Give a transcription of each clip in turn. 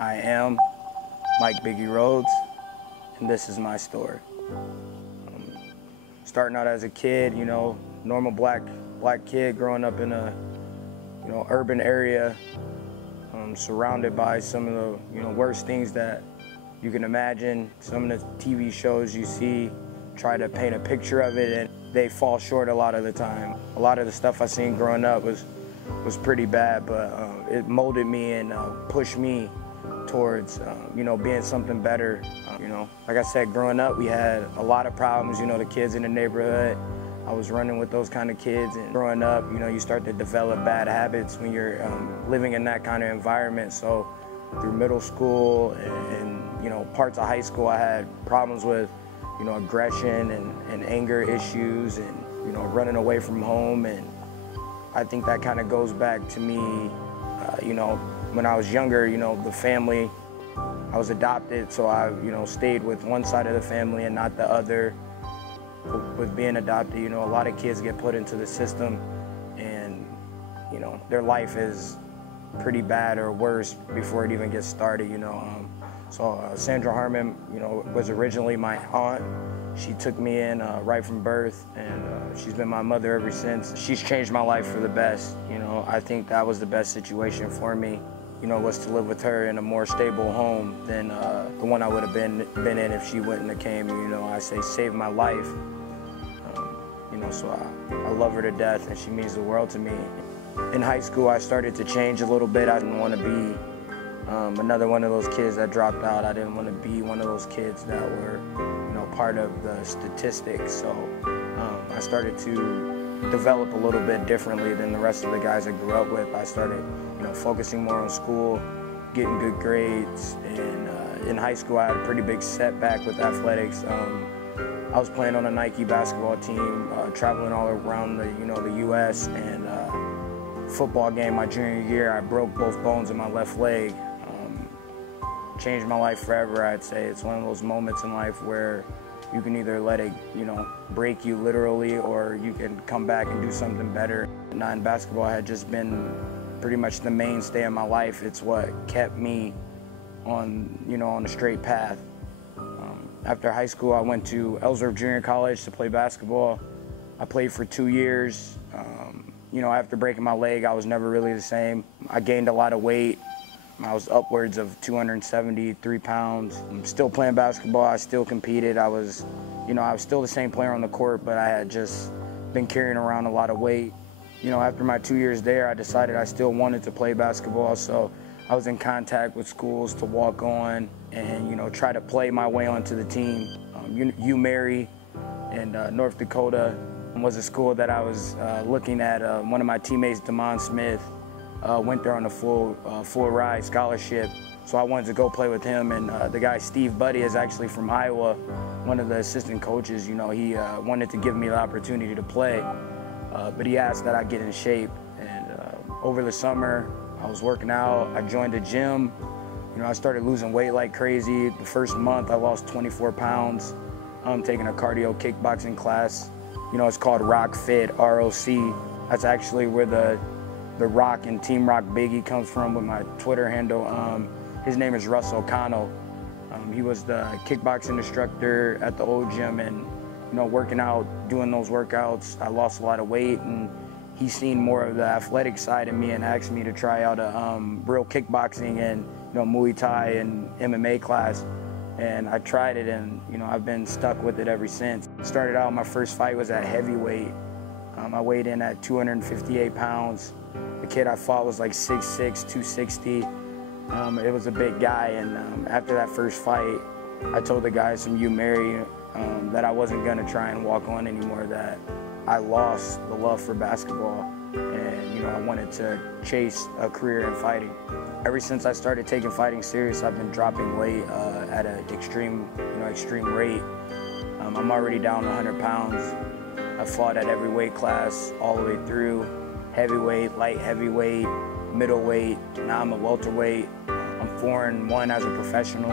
I am Biggie Rhodes, and this is my story. Starting out as a kid, normal black kid growing up in a urban area, surrounded by some of the worst things that you can imagine. Some of the TV shows you see try to paint a picture of it, and they fall short a lot of the time. A lot of the stuff I seen growing up was pretty bad, but it molded me and pushed me towards being something better. Like I said, growing up we had a lot of problems. The kids in the neighborhood, I was running with those kind of kids, and growing up, you start to develop bad habits when you're living in that kind of environment. So through middle school and parts of high school, I had problems with aggression and anger issues, and running away from home. And I think that kind of goes back to me, when I was younger, the family, I was adopted, so I, stayed with one side of the family and not the other. With being adopted, a lot of kids get put into the system, and, their life is pretty bad or worse before it even gets started, So Sandra Harmon, was originally my aunt. She took me in right from birth, and she's been my mother ever since. She's changed my life for the best. I think that was the best situation for me, was to live with her in a more stable home than the one I would have been in if she wouldn't have came. I say saved my life. So I love her to death, and she means the world to me. In high school, I started to change a little bit. I didn't want to be another one of those kids that dropped out. I didn't want to be one of those kids that were, part of the statistics. So I started to develop a little bit differently than the rest of the guys I grew up with. I started, focusing more on school, getting good grades. And in high school, I had a pretty big setback with athletics. I was playing on a Nike basketball team, traveling all around the, the U.S. and football game my junior year, I broke both bones in my left leg. Changed my life forever, I'd say. It's one of those moments in life where you can either let it, break you literally, or you can come back and do something better. In basketball had just been pretty much the mainstay of my life. It's what kept me on, on a straight path. After high school, I went to Ellsworth Junior College to play basketball. I played for 2 years. After breaking my leg, I was never really the same. I gained a lot of weight. I was upwards of 273 pounds. I'm still playing basketball. I still competed. I was still the same player on the court, but I had just been carrying around a lot of weight. After my 2 years there, I decided I still wanted to play basketball, so I was in contact with schools to walk on and, try to play my way onto the team. Mary in North Dakota was a school that I was looking at. One of my teammates, Damon Smith, went there on a full ride scholarship, so I wanted to go play with him. And the guy Steve Buddy is actually from Iowa, one of the assistant coaches. He wanted to give me the opportunity to play, but he asked that I get in shape. And over the summer, I was working out. I joined a gym. I started losing weight like crazy. The first month, I lost 24 pounds. I'm taking a cardio kickboxing class. It's called Rock Fit, R-O-C. That's actually where the Rock and Team Rock Biggie comes from with my Twitter handle. His name is Russ O'Connell. He was the kickboxing instructor at the old gym, and working out, doing those workouts, I lost a lot of weight, and he seen more of the athletic side of me and asked me to try out a real kickboxing and Muay Thai and MMA class. And I tried it, and I've been stuck with it ever since. Started out, my first fight was at heavyweight. I weighed in at 258 pounds. The kid I fought was like 6'6", 260. It was a big guy, and after that first fight, I told the guys from Mary that I wasn't gonna try and walk on anymore, that I lost the love for basketball, and I wanted to chase a career in fighting. Ever since I started taking fighting serious, I've been dropping weight at an extreme rate. I'm already down 100 pounds. I fought at every weight class all the way through. Heavyweight, light heavyweight, middleweight. Now I'm a welterweight. I'm 4-1 as a professional.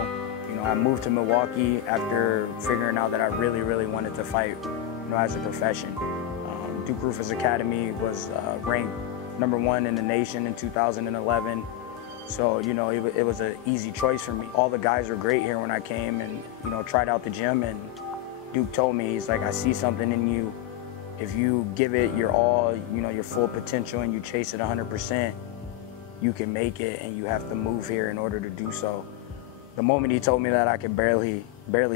I moved to Milwaukee after figuring out that I really, really wanted to fight, as a profession. Duke Roufus Academy was ranked #1 in the nation in 2011. So, you know, it was an easy choice for me. All the guys were great here when I came and, you know, tried out the gym, and Duke told me, he's like, I see something in you. If you give it your all, you know, your full potential, and you chase it 100%, you can make it, and you have to move here in order to do so. The moment he told me that, I could barely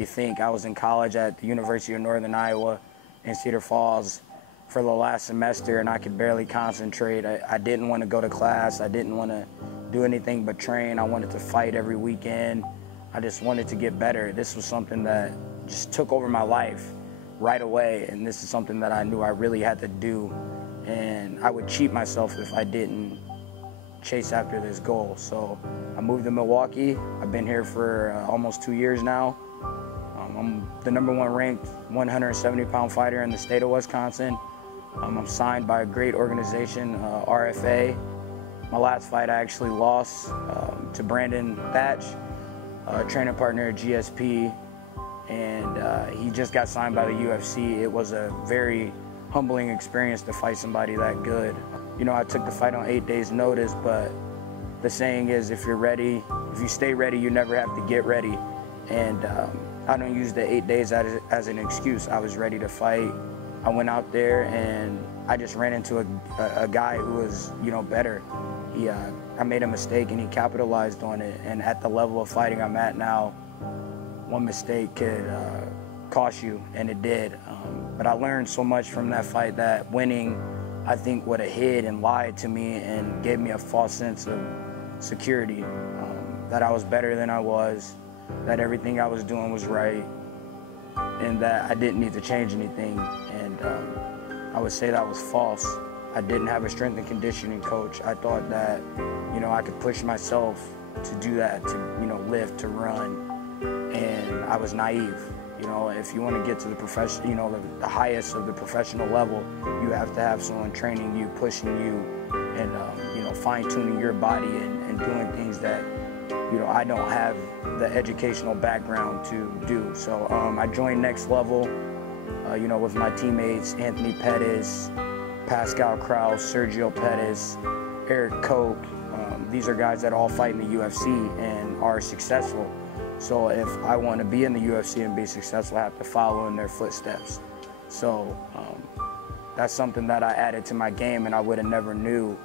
think. I was in college at the University of Northern Iowa in Cedar Falls for the last semester, and I could barely concentrate. I didn't want to go to class. I didn't want to do anything but train. I wanted to fight every weekend. I just wanted to get better. This was something that just took over my life right away, and this is something that I knew I really had to do, and I would cheat myself if I didn't chase after this goal. So I moved to Milwaukee. I've been here for almost 2 years now. I'm the #1 ranked 170-pound fighter in the state of Wisconsin. I'm signed by a great organization, RFA. My last fight I actually lost to Brandon Thatch, a training partner at GSP, and he just got signed by the UFC. It was a very humbling experience to fight somebody that good. You know, I took the fight on 8 days' notice, but the saying is, if you're ready, if you stay ready, you never have to get ready. And I don't use the 8 days as an excuse. I was ready to fight. I went out there and I just ran into a guy who was, you know, better. I made a mistake and he capitalized on it. And at the level of fighting I'm at now, one mistake could cost you, and it did. But I learned so much from that fight that winning, I think, would have hid and lied to me and gave me a false sense of security, that I was better than I was, that everything I was doing was right, and that I didn't need to change anything. And I would say that was false. I didn't have a strength and conditioning coach. I thought that, you know, I could push myself to do that, to, you know, lift, to run, and I was naive. You know, if you want to get to the profession, you know, the highest of the professional level, you have to have someone training you, pushing you, and you know, fine-tuning your body and doing things that, you know, I don't have the educational background to do. So I joined Next Level, you know, with my teammates Anthony Pettis, Pascal Kraus, Sergio Pettis, Eric Koch. These are guys that all fight in the UFC and are successful. So if I want to be in the UFC and be successful, I have to follow in their footsteps. So that's something that I added to my game, and I would have never knew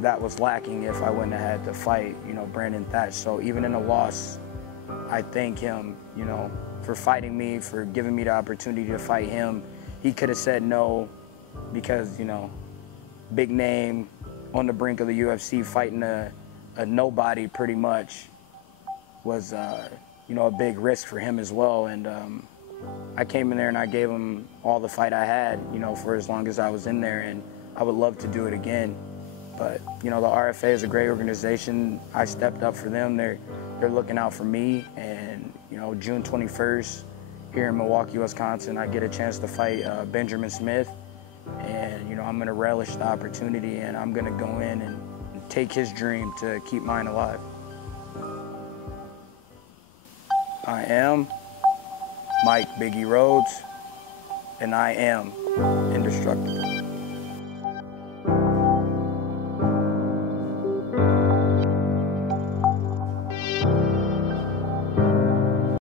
that was lacking if I wouldn't have had to fight, you know, Brandon Thatch. So even in a loss, I thank him, you know, for fighting me, for giving me the opportunity to fight him. He could have said no because, you know, big name on the brink of the UFC, fighting a nobody pretty much was, you know, a big risk for him as well. And I came in there and I gave him all the fight I had, you know, for as long as I was in there, and I would love to do it again. But, you know, the RFA is a great organization. I stepped up for them. They're looking out for me. And, you know, June 21st here in Milwaukee, Wisconsin, I get a chance to fight Benjamin Smith. And, you know, I'm going to relish the opportunity, and I'm going to go in and take his dream to keep mine alive. I am Mike Biggie Rhodes, and I am indestructible.